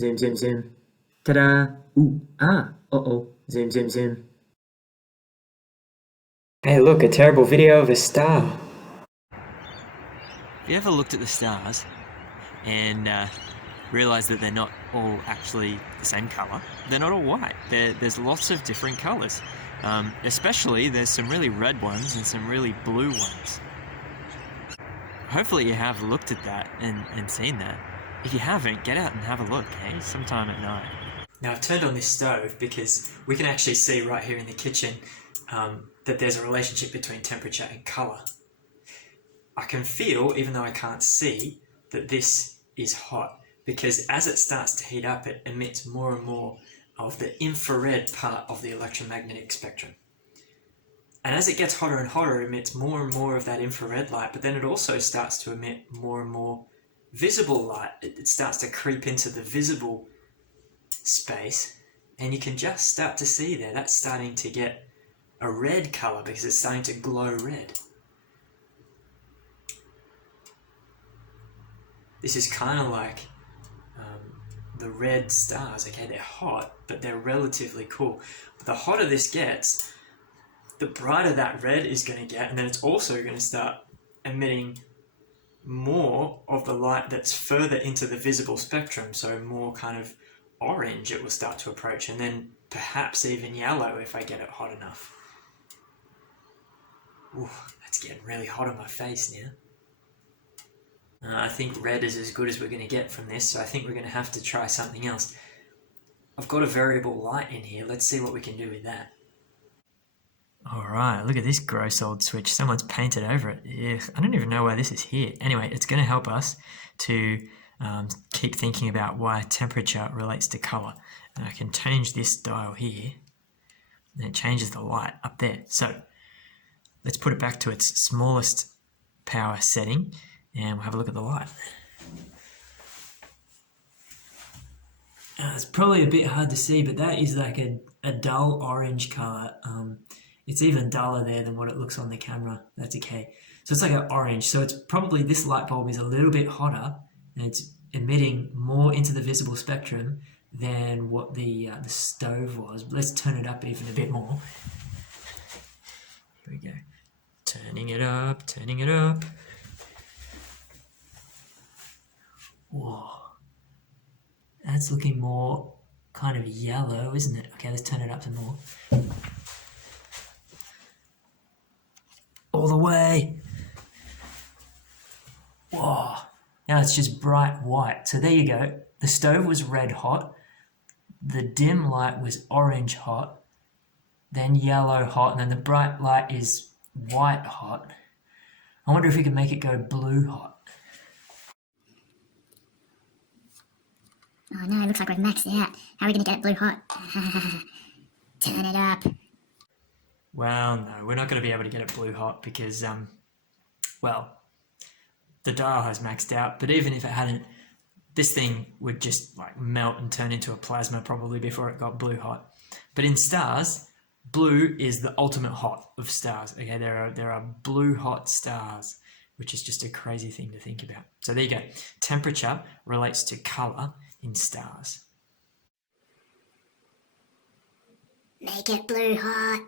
Zoom, zoom, zoom. Ta-da! Ooh, ah, uh-oh. Zoom, zoom, zoom. Hey, look, a terrible video of a star. Have you ever looked at the stars and realised that they're not all actually the same colour? They're not all white. There's lots of different colours. Especially there's some really red ones and some really blue ones. Hopefully you have looked at that and seen that. If you haven't, get out and have a look, hey? Sometime at night. Now I've turned on this stove because we can actually see right here in the kitchen that there's a relationship between temperature and colour. I can feel, even though I can't see, that this is hot because as it starts to heat up, it emits more and more of the infrared part of the electromagnetic spectrum. And as it gets hotter and hotter, it emits more and more of that infrared light, but then it also starts to emit more and more visible light. It starts to creep into the visible space, and you can just start to see there, that's starting to get a red colour because it's starting to glow red. This is kind of like the red stars. Okay, they're hot, but they're relatively cool. But the hotter this gets, the brighter that red is going to get, and then it's also going to start emitting more of the light that's further into the visible spectrum, so more kind of orange it will start to approach, and then perhaps even yellow if I get it hot enough. Ooh, that's getting really hot on my face now. I think red is as good as we're going to get from this, so I think we're going to have to try something else. I've got a variable light in here. Let's see what we can do with that. Alright, look at this gross old switch. Someone's painted over it. Ugh, I don't even know why this is here. Anyway, it's going to help us to keep thinking about why temperature relates to colour. And I can change this dial here, and it changes the light up there. So let's put it back to its smallest power setting, and we'll have a look at the light. It's probably a bit hard to see, but that is like a dull orange colour. It's even duller there than what it looks on the camera. That's okay. So it's like an orange. So it's probably, this light bulb is a little bit hotter, and it's emitting more into the visible spectrum than what the stove was. But let's turn it up even a bit more. Here we go. Turning it up, turning it up. Whoa. That's looking more kind of yellow, isn't it? Okay, let's turn it up some more. All the way. Whoa. Now it's just bright white. So there you go. The stove was red hot. The dim light was orange hot. Then yellow hot. And then the bright light is white hot. I wonder if we can make it go blue hot. Oh no, it looks like we've maxed out. How are we going to get it blue hot? Turn it up. Well, no, we're not going to be able to get it blue hot because, well, the dial has maxed out. But even if it hadn't, this thing would just like melt and turn into a plasma probably before it got blue hot. But in stars, blue is the ultimate hot of stars. Okay, there are blue hot stars, which is just a crazy thing to think about. So there you go. Temperature relates to colour in stars. Make it blue hot.